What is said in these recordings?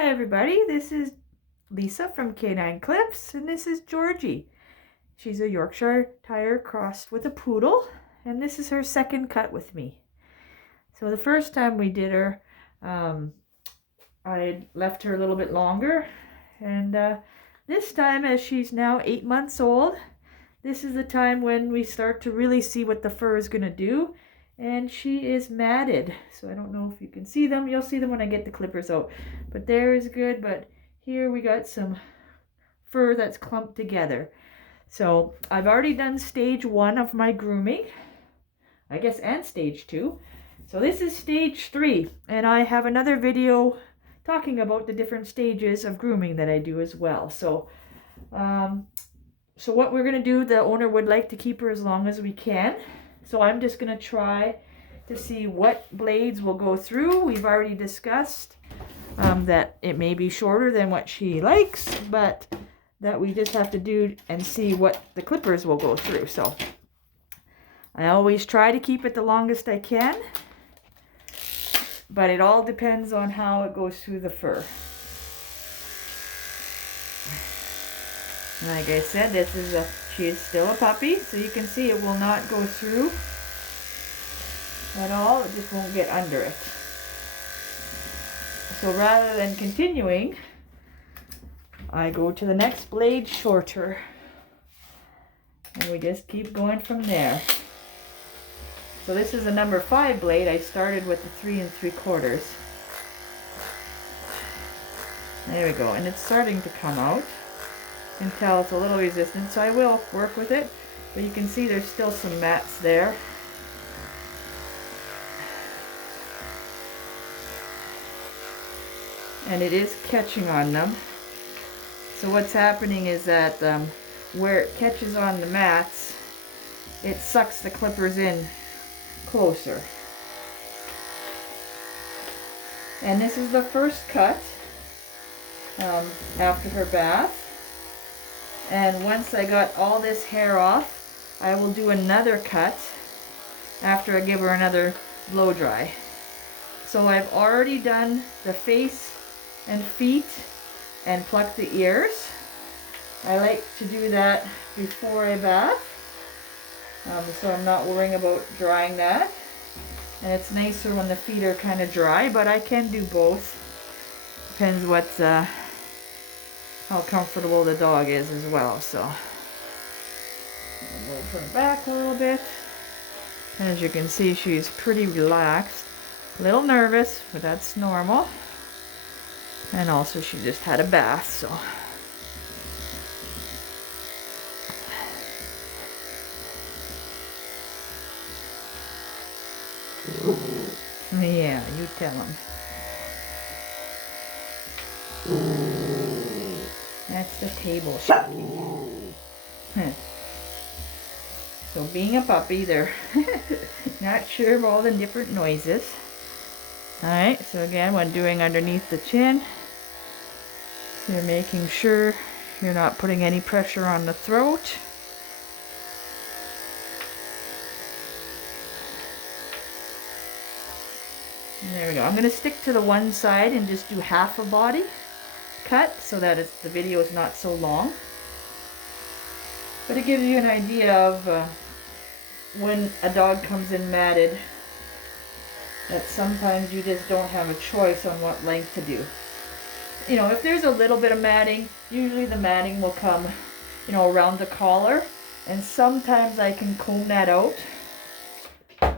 Hi everybody, this is Lisa from K9 Clips, and this is Georgie. She's a Yorkshire Terrier crossed with a Poodle, and this is her second cut with me. So the first time we did her, I left her a little bit longer, and this time, as she's now 8 months old, this is the time when we start to really see what the fur is going to do. And she is matted, so I don't know if you can see them. You'll see them when I get the clippers out, but there is good. But here we got some fur that's clumped together. So I've already done stage 1 of my grooming, I guess, and stage 2. So this is stage 3, and I have another video talking about the different stages of grooming that I do as well. So what we're going to do, the owner would like to keep her as long as we can. So I'm just going to try to see what blades will go through. We've already discussed that it may be shorter than what she likes, but that we just have to do and see what the clippers will go through. So I always try to keep it the longest I can, but it all depends on how it goes through the fur. Like I said, she is still a puppy, so you can see it will not go through at all. It just won't get under it. So rather than continuing, I go to the next blade shorter, and we just keep going from there. So this is a number 5 blade. I started with the 3 3/4. There we go, and it's starting to come out. You can tell it's a little resistant, so I will work with it, but you can see there's still some mats there. And it is catching on them. So what's happening is that where it catches on the mats, it sucks the clippers in closer. And this is the first cut after her bath. And once I got all this hair off, I will do another cut after I give her another blow dry. So I've already done the face and feet and pluck the ears. I like to do that before I bath, so I'm not worrying about drying that. And it's nicer when the feet are kind of dry, but I can do both. Depends what how comfortable the dog is as well. So I'll move her back a little bit. As you can see, she's pretty relaxed, a little nervous, but that's normal. And also she just had a bath, so yeah, you tell him. That's the table shaking. So being a puppy, they're not sure of all the different noises. Alright, so again, when doing underneath the chin, you're making sure you're not putting any pressure on the throat. And there we go. I'm going to stick to the one side and just do half a body cut so that the video is not so long. But it gives you an idea of when a dog comes in matted, that sometimes you just don't have a choice on what length to do. You know, if there's a little bit of matting, usually the matting will come, you know, around the collar, and sometimes I can comb that out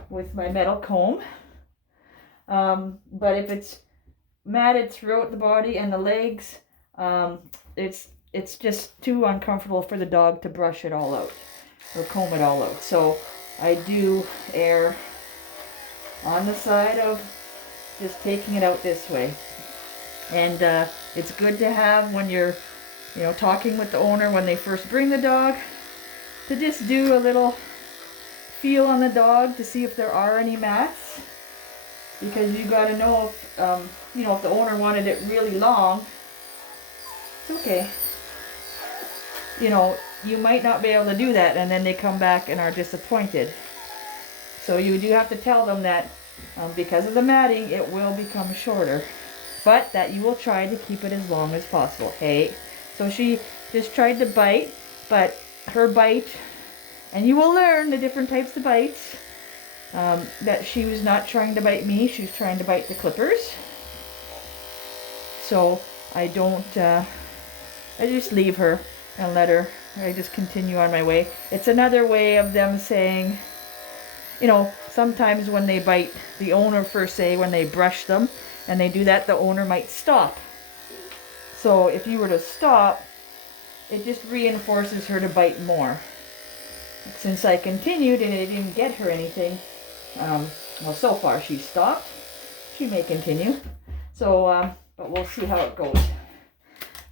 with my metal comb. But if it's matted throughout the body and the legs, it's just too uncomfortable for the dog to brush it all out or comb it all out. So I do err on the side of just taking it out this way. And it's good to have when you're, you know, talking with the owner when they first bring the dog, to just do a little feel on the dog to see if there are any mats, because you got to know if you know, if the owner wanted it really long, it's okay. You know, you might not be able to do that, and then they come back and are disappointed. So you do have to tell them that because of the matting, it will become shorter. but that you will try to keep it as long as possible. Hey, so she just tried to bite, but her bite, and you will learn the different types of bites, that she was not trying to bite me, she was trying to bite the clippers. So I don't, I just leave her and let her, I just continue on my way. It's another way of them saying, you know, sometimes when they bite the owner first, say when they brush them and they do that, the owner might stop. So if you were to stop, it just reinforces her to bite more. Since I continued and it didn't get her anything, well, so far she's stopped. She may continue. So, but we'll see how it goes.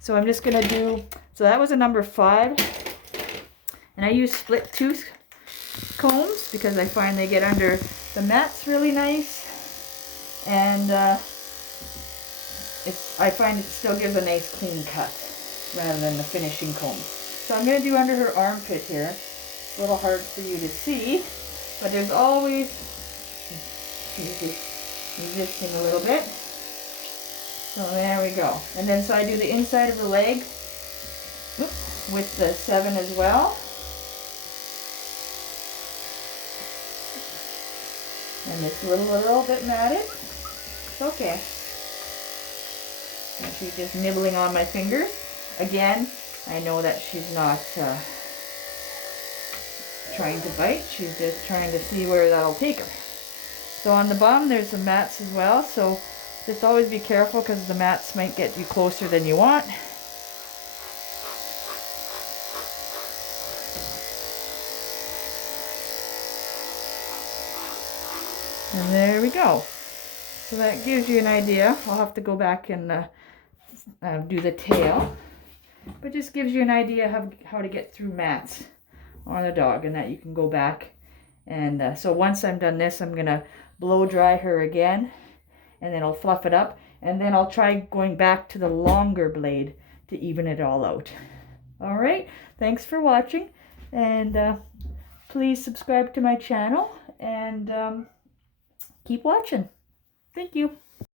So I'm just gonna do, so that was a number 5. And I use split tooth combs because I find they get under the mats really nice. And I find it still gives a nice clean cut rather than the finishing comb. So I'm gonna do under her armpit here. It's a little hard for you to see, but there's always, resisting a little bit. So there we go. And then so I do the inside of the leg, oops, with the 7 as well. And it's a little bit matted. It's okay. And she's just nibbling on my fingers. Again, I know that she's not trying to bite. She's just trying to see where that'll take her. So on the bottom there's some mats as well. So just always be careful because the mats might get you closer than you want. And there we go. So that gives you an idea. I'll have to go back and do the tail. But just gives you an idea of how to get through mats on a dog, and that you can go back. And so once I'm done this, I'm going to blow dry her again. And then I'll fluff it up. And then I'll try going back to the longer blade to even it all out. All right. Thanks for watching. And please subscribe to my channel. And keep watching. Thank you.